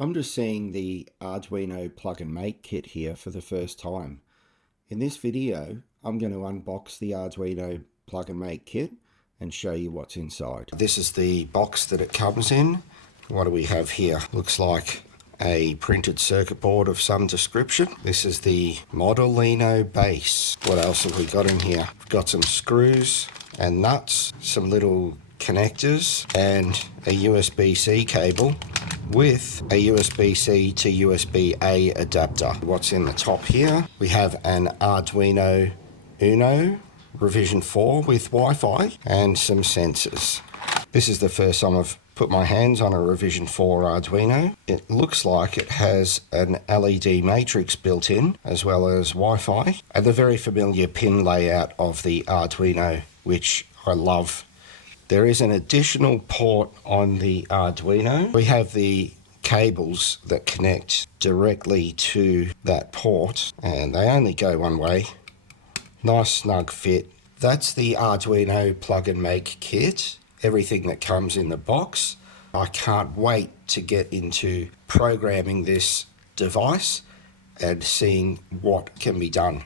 I'm just seeing the Arduino plug and make kit here for the first time. In this video, I'm going to unbox the Arduino plug and make kit and show you what's inside. This is the box that it comes in. What do we have here? Looks like a printed circuit board of some description. This is the Arduino base. What else have we got in here? We've got some screws and nuts, some little connectors and a USB-C cable with a USB-C to USB-A adapter. What's in the top here? We have an Arduino Uno revision 4 with Wi-Fi and some sensors. This is the first time I've put my hands on a revision 4 Arduino. It looks like it has an LED matrix built in as well as Wi-Fi and the very familiar pin layout of the Arduino, which I love. There is an additional port on the Arduino. We have the cables that connect directly to that port and they only go one way. Nice snug fit. That's the Arduino plug and make kit. Everything that comes in the box. I can't wait to get into programming this device and seeing what can be done.